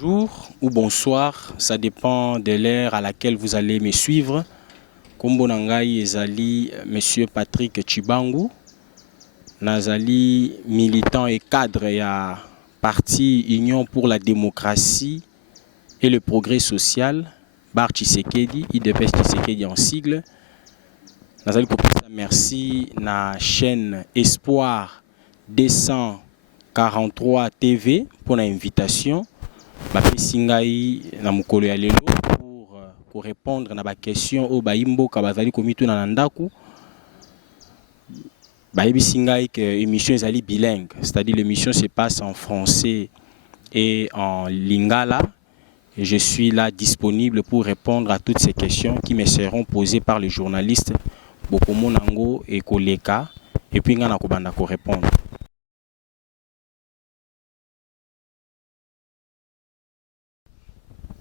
Bonjour ou bonsoir, ça dépend de l'heure à laquelle vous allez me suivre. Kombo nangai ezali Monsieur Patrick Chibangu, nazali militant et cadre ya parti Union pour la démocratie et le progrès social, Bar Tshisekedi, IDPS Tshisekedi en sigle. Nazali kopesa merci na chaîne Espoir 243 TV pour l'invitation. Bapesi ngai na mukolo ya lelo pour répondre na ba question o baimboka bazali komituna na ndaku. Bayebisi ngai que émission ezali bilingue, c'est-à-dire l'émission se passe en français et en lingala. Et je suis là disponible pour répondre à toutes ces questions qui me seront posées par les journalistes Bokomo Nango et Koleka, et puis ngana kobanda ko répondre.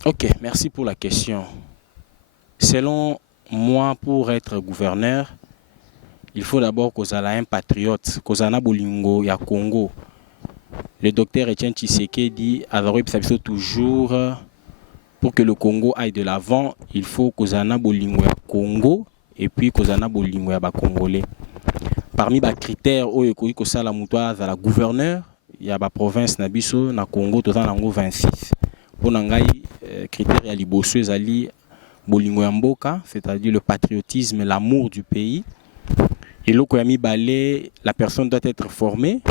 Ok, merci pour la question. Selon moi, pour être gouverneur, il faut d'abord qu'on ait un patriote, qu'on ait un bolingo ya Congo. Le docteur Etienne Tshisekedi avait toujours pour que le Congo aille de l'avant, il faut qu'on ait un bolingo ya Congo et puis qu'on ait un bolingo ya Congolais. Parmi les critères où il y a la gouverneur, il y a la province Nabiso, na Congo, tout en 26. Pour nangai critères ya liboso ezali bolingo ya mboka, c'est-à-dire le patriotisme, l'amour du pays. Et là, la personne doit être formée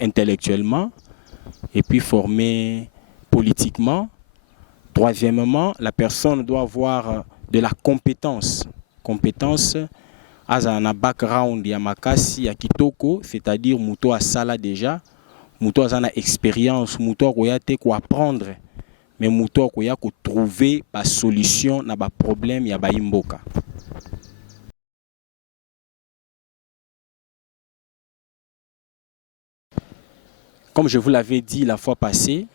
intellectuellement et puis formée politiquement. Troisièmement, la personne doit avoir de la compétence. Compétence, à un background ya makasi ya kitoko, c'est-à-dire muto a sala déjà, muto a une expérience, muto a quoi apprendre, mais muto a trouver la solution na ba problème ya ba imboka. Comme je vous l'avais dit la fois passée,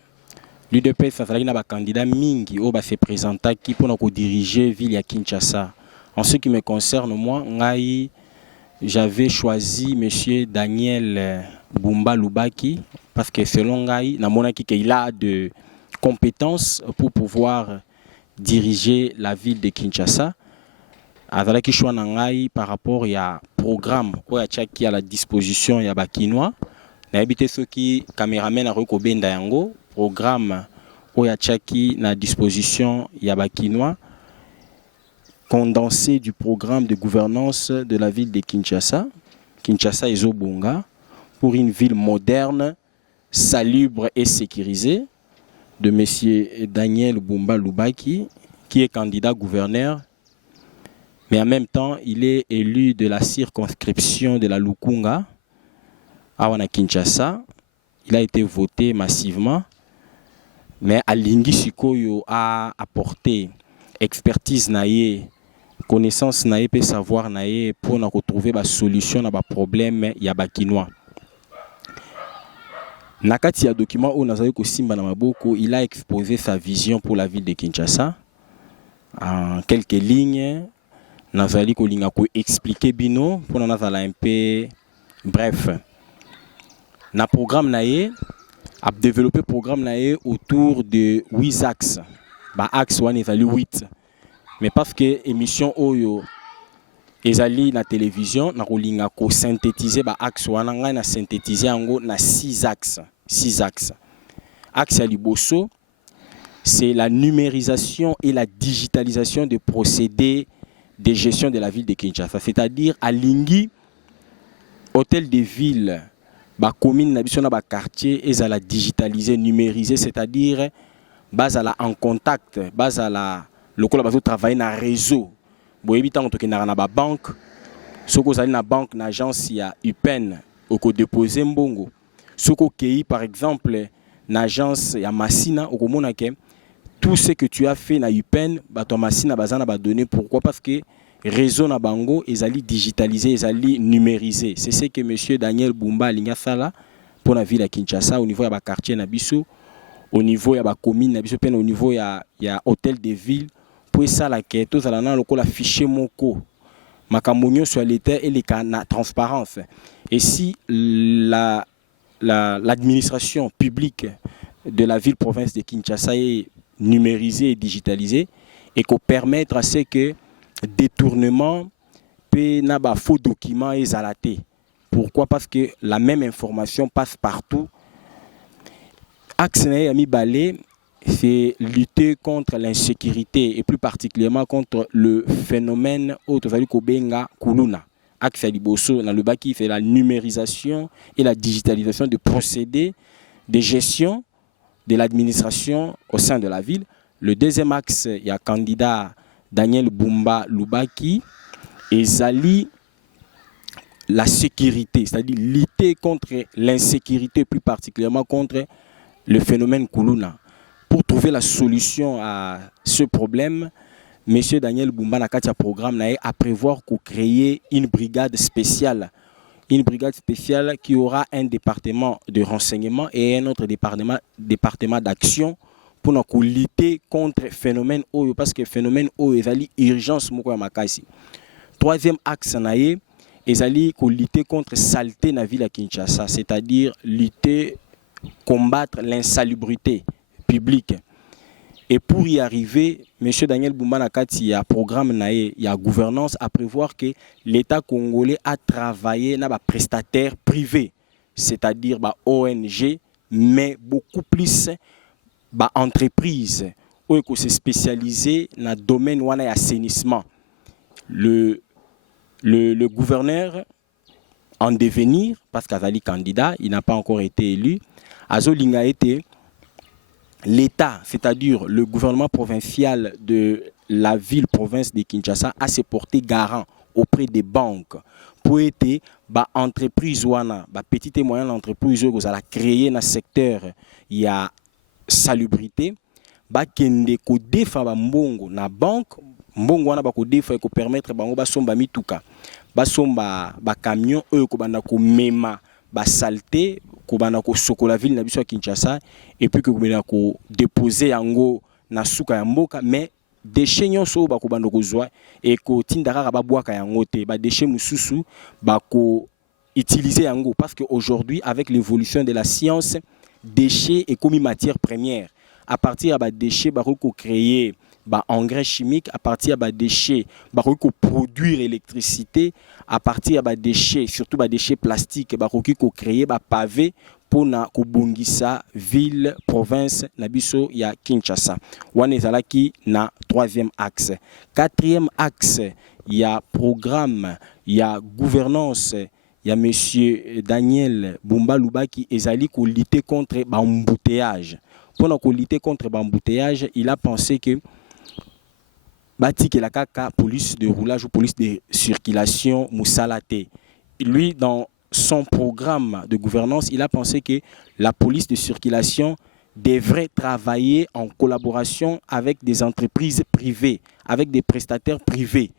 l'UDPS a un candidat Mingi qui s'est présenté pour diriger la ville de Kinshasa. En ce qui me concerne, moi, j'avais choisi M. Daniel Bumba Lubaki parce que selon Ngaï, il a de compétences pour pouvoir diriger la ville de Kinshasa. Avec choix par rapport à programme qui est à la disposition de Bakinois. N'habité ceux qui caméramen à Rokobenda Yango, programme Oyachaki na disposition Yabakinois, condensé du programme de gouvernance de la ville de Kinshasa, Kinshasa et Zobunga, pour une ville moderne, salubre et sécurisée, de M. Daniel Bumba Lubaki, qui est candidat gouverneur, mais en même temps, il est élu de la circonscription de la Lukunga, à Kinshasa. Il a été voté massivement, mais Alingi Sikoyo a apporté expertise naie, connaissance naie, et savoir naie pour retrouver la solution à la problème ya bakinois. Nakati ya document où Nazari Kosimba na maboko, il a exposé sa vision pour la ville de Kinshasa en quelques lignes. Nazari Kolinga ko expliquer bino pour nazala un peu bref. Na programme naie a développé programme naie autour de 8 axes. Ba axe one ezali 8. Mais parce que émission oyo ezali na télévision na kolinga ko synthétiser ba axe wana ngai na synthétiser yango na 6 axes. 6 axes. Axe ya liboso, c'est la numérisation et la digitalisation des procédés de gestion de la ville de Kinshasa, c'est-à-dire à Lingi, hôtel de ville, ba commune na biso na ba quartier ezala digitalisé, numérisé, c'est-à-dire bazala en contact, bazala lokola bazo travailler na réseau. Boyebi tango tokendaka na ba banque, soko zali na banque na agence ya UPEN oko déposer mbongo. Soko kei par exemple na agence ya Masina okomona ke tout ce que tu as fait na UPEN bato Masina bazana ba donner. Pourquoi? Parce que réseau na bango ezali digitalisé, ezali numérisé. C'est ce que monsieur Daniel Bumba alinga sala pour la ville à Kinshasa au niveau ya ba quartier na biso, au niveau ya ba commune na biso pe au niveau ya hôtel de ville pour ça la que tous ala na lokola fichier moko makambo nyonso ya l'état et les na transparence. Et si l'administration publique de la ville-province de Kinshasa est numérisée et digitalisée et qu'on permettre à ce que détournement peut n'avoir faux documents et zalaté. Pourquoi? Parce que la même information passe partout. Axe Ami Balé, c'est lutter contre l'insécurité et plus particulièrement contre le phénomène Kobenga Kuluna. Axe Aliboso, dans le Baki, c'est la numérisation et la digitalisation de procédés de gestion de l'administration au sein de la ville. Le deuxième axe, il y a candidat Daniel Bumba Lubaki et Zali la sécurité, c'est-à-dire lutter contre l'insécurité, plus particulièrement contre le phénomène Kuluna. Pour trouver la solution à ce problème, M. Daniel Bumba Nakatia programme a prévoir qu'on crée une brigade spéciale qui aura un département de renseignement et un autre département d'action pour lutter contre le phénomène Oyo, parce que le phénomène Oyo est urgence. Troisième axe, c'est lutter contre la saleté dans la ville de Kinshasa, c'est-à-dire lutter, combattre l'insalubrité publique. Et pour y arriver, M. Daniel Bumba Nakati, il y a un programme, il y a gouvernance à prévoir que l'État congolais a travaillé dans les prestataires privés, c'est-à-dire ONG, mais beaucoup plus entreprises qui sont spécialisées dans le domaine de l'assainissement. Le gouverneur en devenir, parce qu'Azali candidat, il n'a pas encore été élu, Azolinga a été l'État, c'est-à-dire le gouvernement provincial de la ville-province de Kinshasa, a se porté garant auprès des banques pour être entreprise ou petite et moyenne entreprise qui a créé dans le secteur il y a salubrité, kende ko defa mbongo na banque mbongo wana ko defa ko permettre bango basomba mituka basomba camion eux ko banda ko mema saleté ko banda ko sokola ville na biso ya Kinshasa et puis que banda ko déposer yango na suka ya mboka, mais déchets nyonso ba ko banda ko zwa et ko tindaka ba bwaka yango te ba déchets mususu ba ko utiliser yango, parce que aujourd'hui avec l'évolution de la science, déchets et comme matière première. À partir de déchets, on peut créer engrais chimiques. À partir de déchets, on peut produire l'électricité. À partir de déchets, surtout des déchets plastiques, on peut créer des pavés pour la ville, province, nabiso ya Kinshasa. On est na troisième axe. Quatrième axe, il y a programme, il y a gouvernance. Il y a M. Daniel Bumba Lubaki ezali ko lutter contre l'embouteillage. Pour lutter contre l'embouteillage, il a pensé que la police de roulage ou police de circulation Moussalate. Lui, dans son programme de gouvernance, il a pensé que la police de circulation devrait travailler en collaboration avec des entreprises privées, avec des prestataires privés.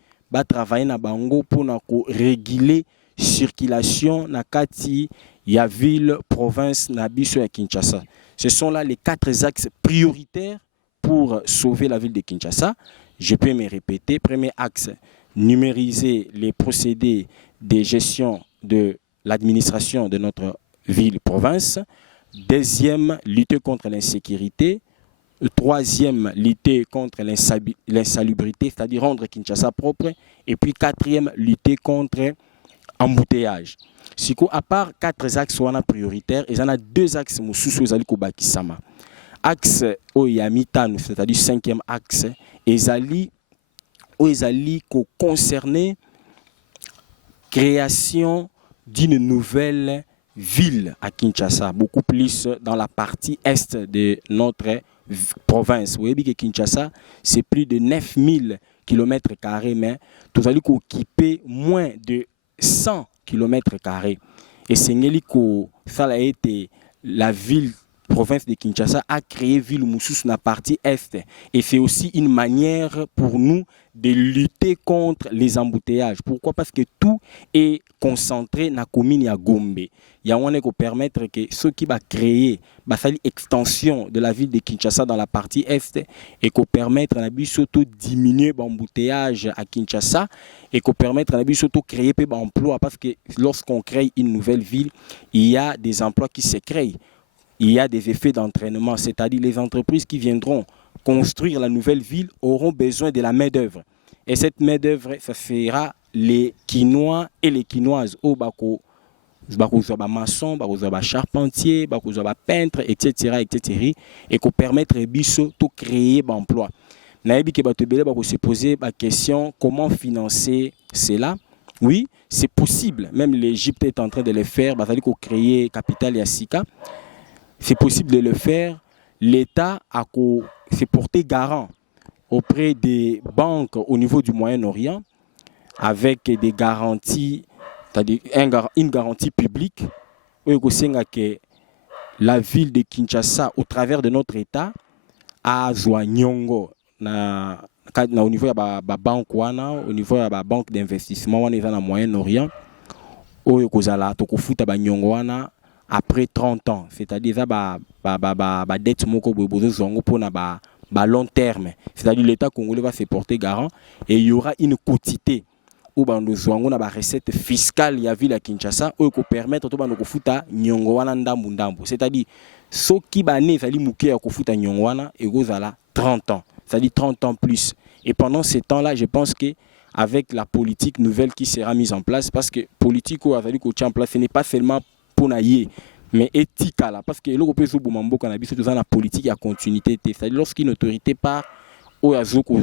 Travailler na bango pour réguler circulation na kati ya ville province na biso ya Kinshasa. Ce sont là les 4 axes prioritaires pour sauver la ville de Kinshasa. Je peux me répéter. Premier axe, numériser les procédés de gestion de l'administration de notre ville province. Deuxième, lutter contre l'insécurité. Troisième, lutter contre l'insalubrité, c'est-à-dire rendre Kinshasa propre. Et puis quatrième, lutter contre embouteillage. Siko, à part 4 axes prioritaires, il y en a 2 axes mususu ezali ko bakisama. Axe Oyamitano, c'est-à-dire 5e axe, ezali ko concerner création d'une nouvelle ville à Kinshasa, beaucoup plus dans la partie est de notre province. Vous voyez que Kinshasa, c'est plus de 9000 km², mais tout allons occuper moins de 100 km². Et c'est ça a été la ville province de Kinshasa a créé ville Moussous dans la partie est. Et c'est aussi une manière pour nous de lutter contre les embouteillages. Pourquoi? Parce que tout est concentré dans la commune de Gombe. Il y a un qui permettre que ceux qui va créer l'extension de la ville de Kinshasa dans la partie est et qui permettre à surtout diminuer l'embouteillage à Kinshasa et qui permettre à surtout créer des emplois, parce que lorsqu'on crée une nouvelle ville, il y a des emplois qui se créent. il y a des effets d'entraînement, c'est-à-dire les entreprises qui viendront construire la nouvelle ville auront besoin de la main-d'œuvre. Et cette main-d'œuvre, ça sera les Quinois et les Quinoises au Bako. Bakozwa ba maçon, bakozwa ba charpentier, bakozwa ba peintre, etc., etc. Et qu'on permettre biso de créer ba emploi. Naïbi ke bato belé bako se poser la question comment financer cela. Oui, c'est possible. Même l'Égypte est en train de le faire. Bah, qu'on créer capital Yassika. C'est possible de le faire. L'État a s'est porté garant auprès des banques au niveau du Moyen-Orient avec des garanties, c'est-à-dire une garantie publique. Que la ville de Kinshasa, au travers de notre État, a Nyongo au niveau de la banque, au niveau de la banque d'investissement, on est dans le Moyen-Orient, après 30 ans. C'est-à-dire que dette pour long terme. C'est-à-dire que l'État congolais va se porter garant et il y aura une quotité où nous avons une recette fiscale il y a ville à Kinshasa où peut permettre de faire nyongo wana ndambu ndambu. C'est-à-dire ceux qui bané fali muke ya kofuta nyongo wana et vous ala 30 ans. C'est-à-dire 30 ans plus. Et pendant ce temps-là, je pense que avec la politique nouvelle qui sera mise en place, parce que politique ou avec en place, ce n'est pas seulement pour naïe, mais éthique là, parce que l'Europe est dans la politique à continuité. C'est-à-dire lorsqu'une autorité part au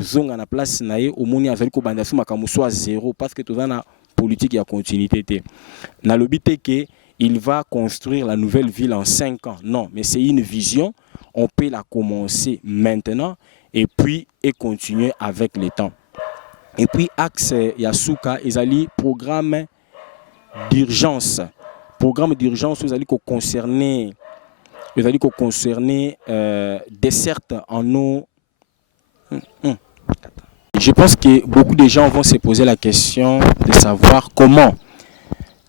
zonga na place naïe, au monde avec ko banda suma kamuswa zéro, parce que tout dans la politique à continuité. Na lobité que il va construire la nouvelle ville en 5 ans. Non, mais c'est une vision. On peut la commencer maintenant et puis et continuer avec le temps. Et puis axe Yasuka, ils allaient programme d'urgence. Programme d'urgence, vous allez concerner dessertes en eau. Je pense que beaucoup de gens vont se poser la question de savoir comment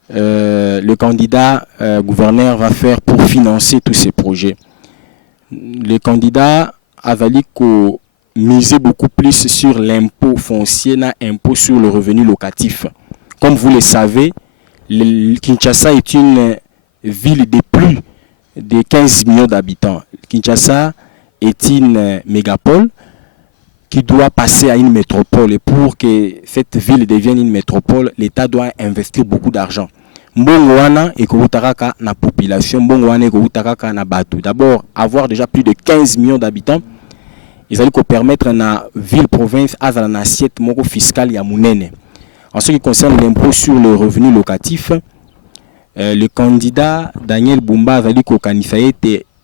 le candidat gouverneur va faire pour financer tous ces projets. Le candidat a valu miser beaucoup plus sur l'impôt foncier, l'impôt sur le revenu locatif. Comme vous le savez, Kinshasa est une ville de plus de 15 millions d'habitants. Kinshasa est une mégapole qui doit passer à une métropole. Et pour que cette ville devienne une métropole, l'État doit investir beaucoup d'argent. Mbongo wana ekoutaka na population, mbongo wana ekoutaka na batu. D'abord, avoir déjà plus de 15 millions d'habitants, ils allaient permettre à la ville-province à une assiette fiscale ya munene. En ce qui concerne l'impôt sur le revenu locatif, le candidat Daniel Bumba a dit que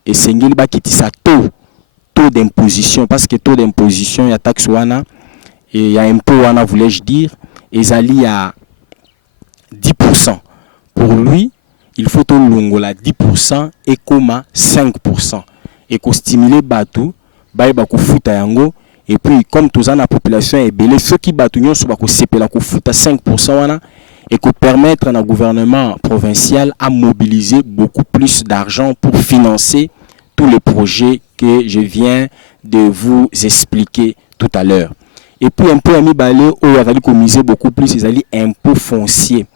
et Sengeli bakitisa taux d'imposition, parce que taux d'imposition, il y a taxe wana et il y a impôt wana, voulais-je dire, ils allaient à 10%. Pour lui, il faut au longola 10% et comme 5%. Et qu'on stimule Batu, Baïbakou Futa Yango, et puis comme tous la population est belée, ceux qui battent nous sont la Futa 5% et qu'on permettre à un gouvernement provincial à mobiliser beaucoup plus d'argent pour financer tous les projets que je viens de vous expliquer tout à l'heure. Et puis un peu à mi-balé, où il a fallu miser beaucoup plus, ils allaient impôt foncier.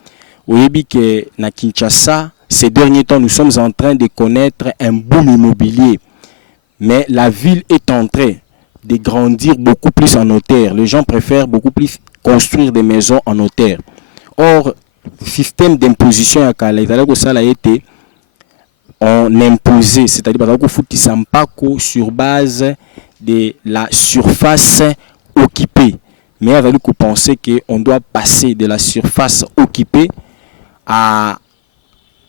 Vous voyez que na Kinshasa, ces derniers temps, nous sommes en train de connaître un boom immobilier. Mais la ville est en train de grandir beaucoup plus en hauteur. Les gens préfèrent beaucoup plus construire des maisons en hauteur. Or, le système d'imposition à Kala, ça a été on imposé, c'est-à-dire qu'il faut qu'il s'en sur base de la surface occupée. Mais il a fallu qu'on pense qu'on doit passer de la surface occupée à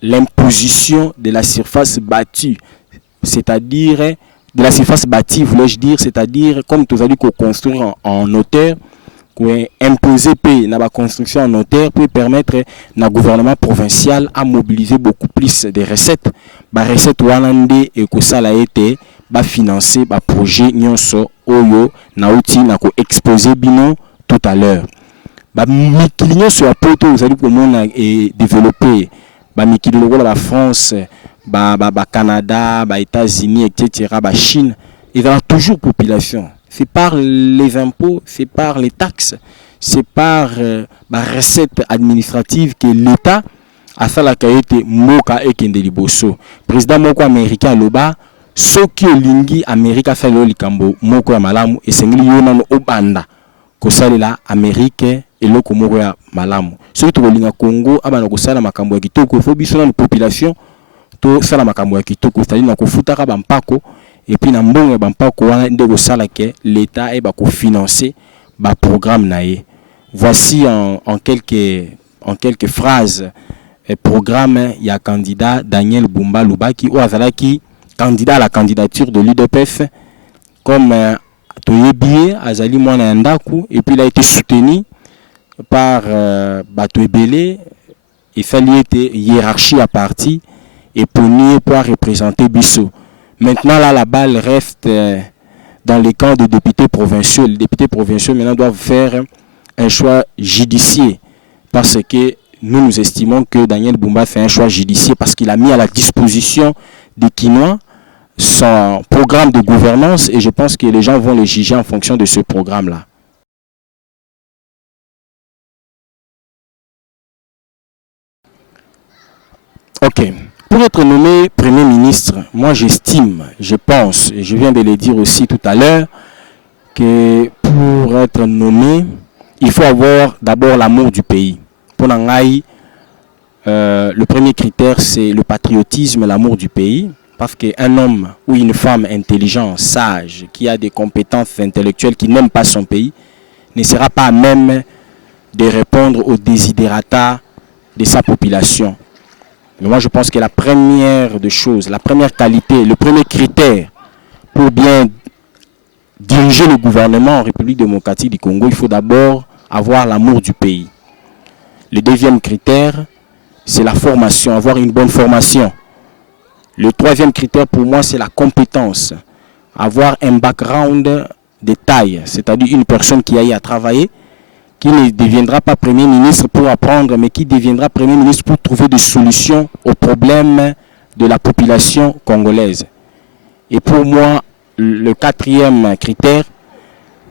l'imposition de la surface battue, c'est-à-dire de la surface bâtie, voulais-je dire, c'est-à-dire comme tu as dit qu'on construit en hauteur, qu'on imposer la construction en hauteur pour permettre au gouvernement provincial à mobiliser beaucoup plus de recettes. Les recettes walande et que ça a été financer le projet nyonso oyo na outil na ko exposer bino tout à l'heure. Mikili nyonso ya poto vous allez komona et développer mikili lokola la France, Canada, États-Unis, etc., Chine, il y a toujours population. C'est par les impôts, c'est par les taxes, c'est par la recette administrative que l'État asalaka ete mboka ekende liboso. Président moko américain aloba soki olingi Amerika asala likambo moko ya malamu esengeli yo nano obanda kosalela Amerike eloko moko ya malamu. Soki tokolinga Congo abana kosala makambo ya kitoko, il faut biso na population to sala makambo ya kitoko, c'est-à-dire na kofutaka bampako et puis na mbongo ya bampako wana nde kosala ke l'État eba kofinancer ba programme na ye. Voici en quelques phrases programme ya candidat Daniel Bumba Lubaki ou azalaki candidat à la candidature de l'UDPS comme Toyebi Azali Mwana Ndaku, et puis il a été soutenu par Bato Ebele, il fallait être hiérarchie à parti et pour représenter Bissau. Maintenant là la balle reste dans les camps de députés provinciaux. Les députés provinciaux maintenant doivent faire un choix judiciaire parce que nous estimons que Daniel Bumba fait un choix judiciaire parce qu'il a mis à la disposition des Quinois son programme de gouvernance et je pense que les gens vont le juger en fonction de ce programme-là. Ok. Pour être nommé Premier ministre, moi j'estime, je pense, et je viens de le dire aussi tout à l'heure, que pour être nommé, il faut avoir d'abord l'amour du pays. Pour Nangaï, le premier critère c'est le patriotisme, l'amour du pays. Parce qu'un homme ou une femme intelligente, sage, qui a des compétences intellectuelles, qui n'aime pas son pays, ne sera pas à même de répondre aux desiderata de sa population. Mais moi je pense que la première des choses, la première qualité, le premier critère pour bien diriger le gouvernement en République démocratique du Congo, il faut d'abord avoir l'amour du pays. Le deuxième critère, c'est la formation, avoir une bonne formation. Le troisième critère pour moi, c'est la compétence. Avoir un background de taille, c'est-à-dire une personne qui a eu à travailler, qui ne deviendra pas Premier ministre pour apprendre, mais qui deviendra Premier ministre pour trouver des solutions aux problèmes de la population congolaise. Et pour moi, le quatrième critère,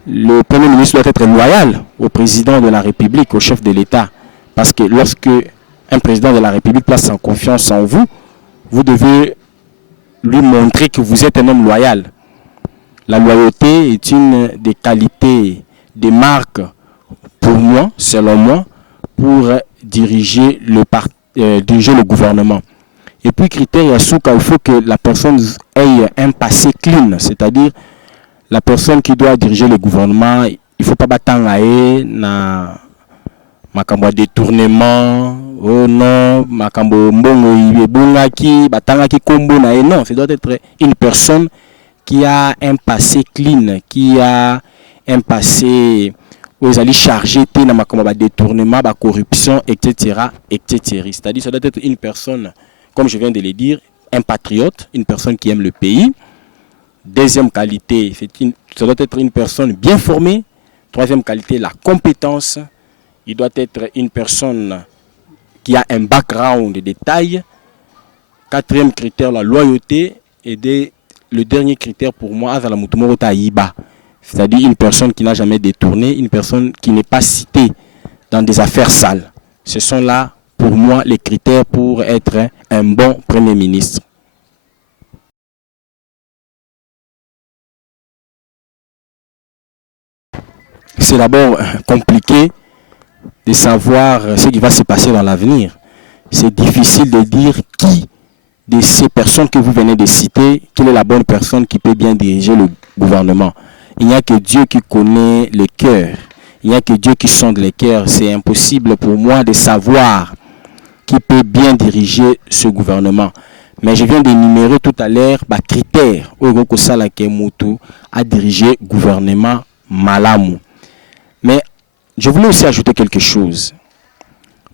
le Premier ministre doit être loyal au président de la République, au chef de l'État. Parce que lorsque un président de la République place sa confiance en vous, vous devez lui montrer que vous êtes un homme loyal. La loyauté est une des qualités, des marques pour moi, selon moi, pour diriger le gouvernement. Et puis, critère Yasuka, il faut que la personne ait un passé clean, c'est-à-dire la personne qui doit diriger le gouvernement, il ne faut pas battre na makambo détournement, oh non, makambo mbongo ibungaki, batangaki kombo na non, ça doit être une personne qui a un passé clean, qui a un passé où ils allaient charger na makambo détournement, corruption, etc., etc. C'est-à-dire ça doit être une personne, comme je viens de le dire, un patriote, une personne qui aime le pays. Deuxième qualité, ça doit être une personne bien formée. Troisième qualité, la compétence. Il doit être une personne qui a un background de taille. Quatrième critère, la loyauté. Et le dernier critère pour moi, c'est-à-dire une personne qui n'a jamais détourné, une personne qui n'est pas citée dans des affaires sales. Ce sont là, pour moi, les critères pour être un bon Premier ministre. C'est d'abord compliqué de savoir ce qui va se passer dans l'avenir. C'est difficile de dire qui de ces personnes que vous venez de citer, quelle est la bonne personne qui peut bien diriger le gouvernement. Il n'y a que Dieu qui connaît les cœurs. Il n'y a que Dieu qui sonde les cœurs. C'est impossible pour moi de savoir qui peut bien diriger ce gouvernement. Mais je viens d'énumérer tout à l'heure les critères où Kemutu a dirigé le gouvernement Malamu. Mais je voulais aussi ajouter quelque chose.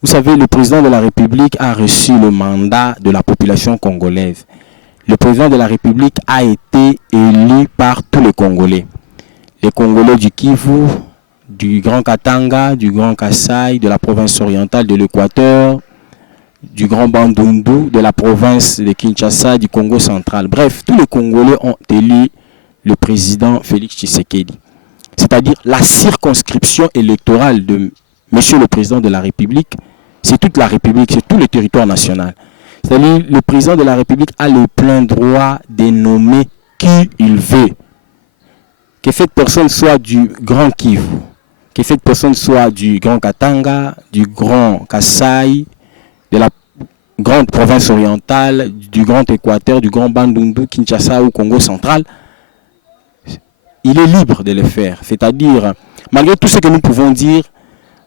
Vous savez, le président de la République a reçu le mandat de la population congolaise. Le président de la République a été élu par tous les Congolais. Les Congolais du Kivu, du Grand Katanga, du Grand Kasaï, de la province orientale de l'Équateur, du Grand Bandundu, de la province de Kinshasa, du Congo central. Bref, tous les Congolais ont élu le président Félix Tshisekedi. C'est-à-dire la circonscription électorale de Monsieur le Président de la République, c'est toute la République, c'est tout le territoire national. C'est-à-dire le président de la République a le plein droit de nommer qui il veut. Que cette personne soit du Grand Kivu, que cette personne soit du Grand Katanga, du Grand Kasaï, de la grande province orientale, du Grand Équateur, du Grand Bandundu, Kinshasa ou Congo central, il est libre de le faire. C'est-à-dire, malgré tout ce que nous pouvons dire,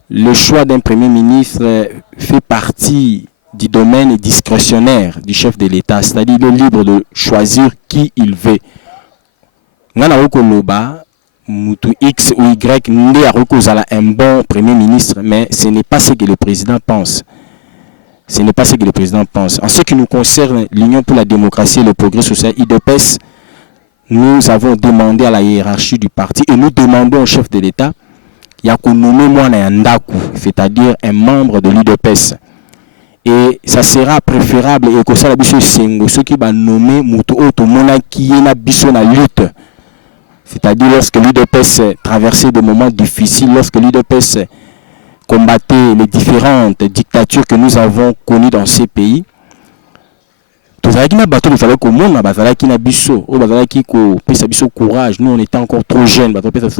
le choix d'un Premier ministre fait partie du domaine discrétionnaire du chef de l'État. C'est-à-dire, il est libre de choisir qui il veut. Moutou X ou Y n'est à un bon Premier ministre, mais ce n'est pas ce que le président pense. Ce n'est pas ce que le président pense. En ce qui nous concerne, l'Union pour la démocratie et le progrès social, IDPS, nous avons demandé à la hiérarchie du parti et nous demandons au chef de l'État, c'est-à-dire un membre de l'IDPS. Et ça sera préférable et que ça ceux qui va nommer Moutou Otomona qui est na lutte. C'est-à-dire lorsque l'UDPS traversait des moments difficiles, lorsque l'UDPS combattait les différentes dictatures que nous avons connues dans ces pays. Nous on était encore trop jeunes,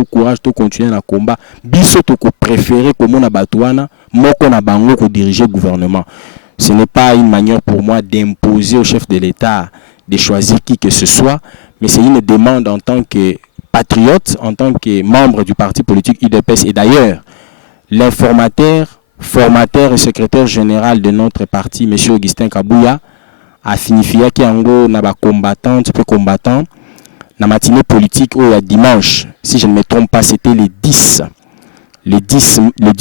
courage de continuer le combat. Biso préféré diriger le gouvernement. Ce n'est pas une manière pour moi d'imposer au chef de l'État de choisir qui que ce soit, mais c'est une demande en tant que patriote, en tant que membre du parti politique UDPS. Et d'ailleurs, l'informateur, formateur et secrétaire général de notre parti, M. Augustin Kabouya, a signifié qu'il y a un combattant, la matinée politique où il y a dimanche, si je ne me trompe pas, c'était le 10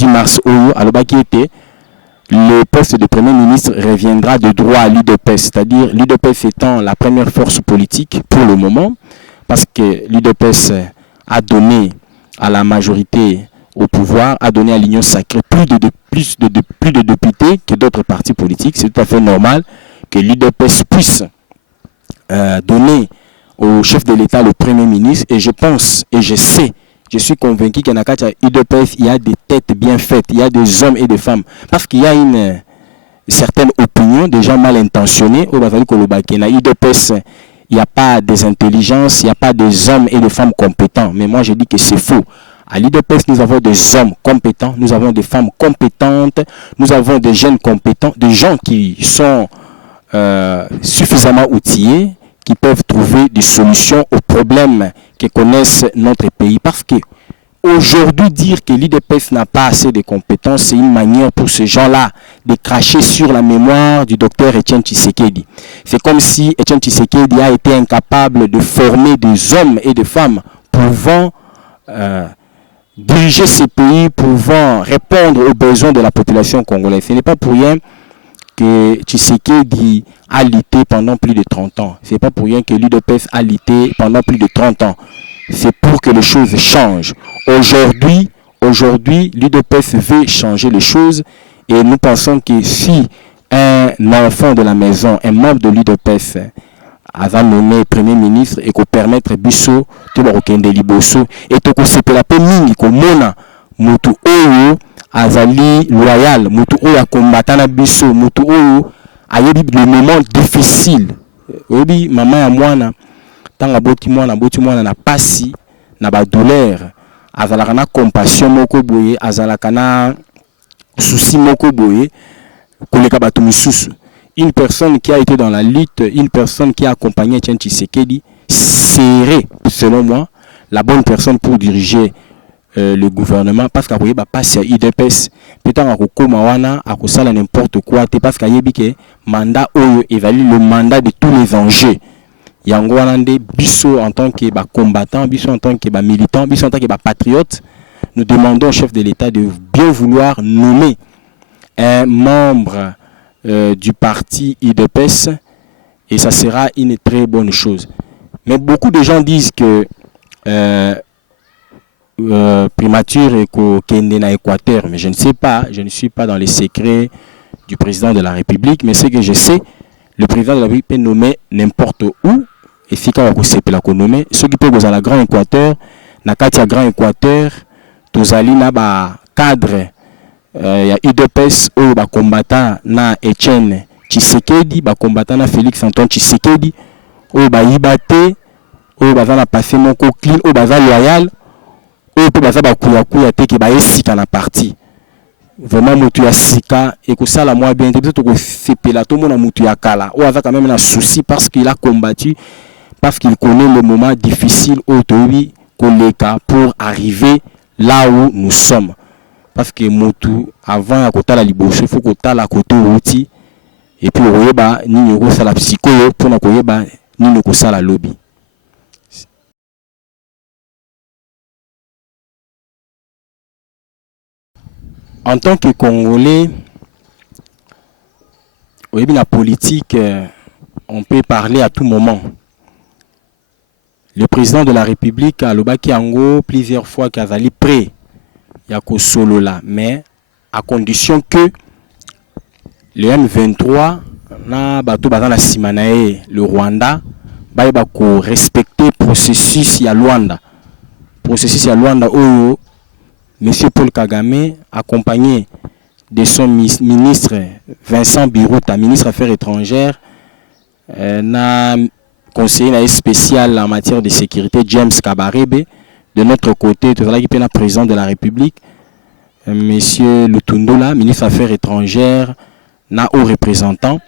mars, alors qui était le poste de Premier ministre reviendra de droit à l'UDPS, c'est-à-dire l'UDPS étant la première force politique pour le moment, parce que l'UDPS a donné à la majorité au pouvoir, a donné à l'Union sacrée plus de députés que d'autres partis politiques. C'est tout à fait normal que l'UDPS puisse donner au chef de l'État le Premier ministre. Et je pense, et je sais, je suis convaincu qu'à l'UDPS, il y a des têtes bien faites, il y a des hommes et des femmes. Parce qu'il y a une certaine opinion des gens mal intentionnés. Au l'UDPS, il n'y a pas des intelligences, il n'y a pas des hommes et des femmes compétents. Mais moi, je dis que c'est faux. À l'IDPS, nous avons des hommes compétents, nous avons des femmes compétentes, nous avons des jeunes compétents, des gens qui sont suffisamment outillés, qui peuvent trouver des solutions aux problèmes que connaissent notre pays. Parce que aujourd'hui, dire que l'IDPS n'a pas assez de compétences, c'est une manière pour ces gens-là de cracher sur la mémoire du docteur Etienne Tshisekedi. C'est comme si Etienne Tshisekedi a été incapable de former des hommes et des femmes pouvant diriger ces pays, pouvant répondre aux besoins de la population congolaise. Ce n'est pas pour rien que Tshisekedi a lutté pendant plus de 30 ans. Ce n'est pas pour rien que l'UDPS a lutté pendant plus de 30 ans. C'est pour que les choses changent. Aujourd'hui, l'UDPS veut changer les choses et nous pensons que si un enfant de la maison, un membre de l'UDPS, a nommé Premier ministre et qu'on permettre biso to bakokende liboso et to ko sepela pe mingi ko mona mutu oyo azali loyal, mutu oyo akombatana biso, mutu oyo ayebi le moment difficile. Obi mama ya mwana tanga boti mwana na pasi na ba douleur, azalaka na compassion moko boye, azalaka na souci moko boye koleka batu misusu. Une personne qui a été dans la lutte, une personne qui a accompagné Etienne Tshisekedi serait, selon moi, la bonne personne pour diriger le gouvernement, parce qu'il va passer à IDPS, peut-être à ça n'importe quoi, parce qu'il y a un mandat où évalue le mandat de tous les enjeux. Il y a un biso en tant que combattant, biso en tant que militant, biso en tant que patriote. Nous demandons au chef de l'État de bien vouloir nommer un membre du parti IDPS et ça sera une très bonne chose. Mais beaucoup de gens disent que primature et qu'Okende na Équateur, mais je ne sais pas, je ne suis pas dans les secrets du président de la République, mais ce que je sais, le président de la République peut nommer n'importe où et si quand on nommer ceux qui peuvent à la Grand Équateur, na Katia Grand Équateur, tous allés na ba cadre ya UDPS oyo ba combattant na Etienne Tshisekedi, ba combattant na Félix Antoine Tshisekedi, oyo ba yibate, oyo baza na passé moko clean, oyo baza loyal, oyo pe baza ba kuya te ke ba esika na parti. Vraiment mutu ya sika et que ça la moi bien te to ko sepela to mona mutu ya kala, oyo aza quand même na souci parce qu'il a combattu, parce qu'il connaît le moment difficile au tobi koleka pour arriver là où nous sommes. Parce que mutu avant ya kotala liboso il faut kotala koto outi et puis oyeba nini ko sala psycho pour na koyeba nini ko sala lobby. En tant que Congolais, oyebi la politique, on peut parler à tout moment. Le président de la République a lobaki yango plusieurs fois qu'azali prêt ya ko solo là, mais à condition que le M23 na bato bazana simanae le Rwanda ba ko respecter processus ya Luanda. Processus ya Luanda oyo Monsieur Paul Kagame, accompagné de son ministre Vincent Biruta, ministre des Affaires étrangères, na conseiller spécial en matière de sécurité James Kabarebe. De notre côté, tout à l'heure, président de la République, Monsieur Lutundola, ministre des Affaires étrangères, na haut représentant,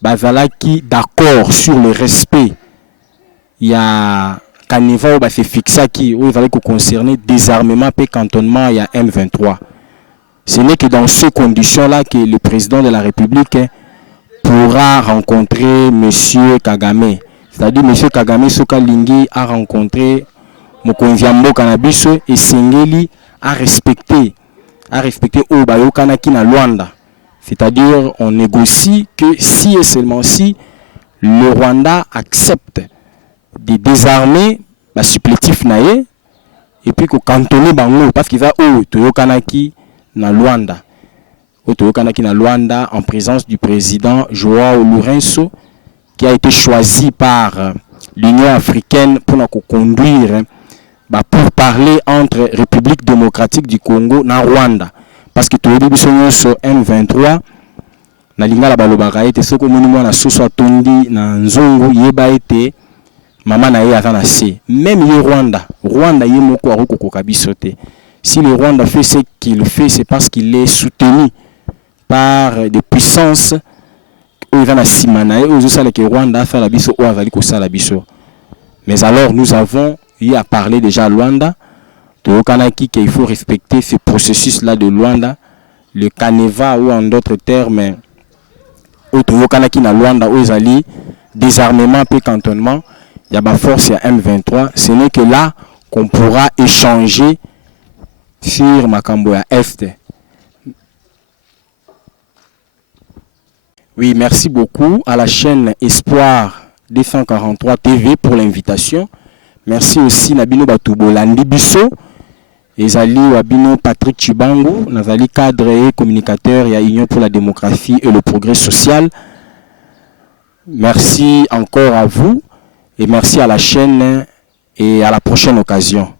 bazalaki d'accord sur le respect. Il y a Kaneva ou se fixa qui va concerner désarmement et cantonnement il y a M23. Ce n'est que dans ces conditions-là que le président de la République pourra rencontrer M. Kagame. C'est-à-dire M. Kagame Sokalingi a rencontré Mokonziambo Kanabiso et Sengeli a respecté Obayo Kanaki na Luanda. C'est-à-dire on négocie que si et seulement si le Rwanda accepte de désarmer la supplétif naé et puis qu'on cantonne bango parce qu'il va au Toyokanaki na Luanda. Au Toyokanaki na Luanda en présence du président Joao Lourenço qui a été choisi par l'Union africaine pour nous conduire pour parler entre République démocratique du Congo na Rwanda parce que Toyobi biso sur M23 na lingala balobaka ete soko monimo na soso atondi na nzongo yeba ete maman na a se même le Rwanda y moko akokoka bisote. Si le Rwanda fait ce qu'il fait, c'est parce qu'il est soutenu par des puissances où il a simana et où que Rwanda fait la biso ou avali ko sala biso. Mais alors nous avons eu à parler déjà à Luanda de Okanaki qu'il faut respecter ce processus là de Luanda, le Kaneva ou en d'autres termes au Okanaki na Luanda où ils allaient désarmement et cantonnement. Il y a ma force à M23, ce n'est que là qu'on pourra échanger sur Makambo à Est. Oui, merci beaucoup à la chaîne Espoir 243 TV pour l'invitation. Merci aussi Nabino Batubo Landibiso, Ezali Wabino Patrick Chibangu, Nazali cadre et communicateur et à Union pour la démocratie et le progrès social. Merci encore à vous. Et merci à la chaîne et à la prochaine occasion.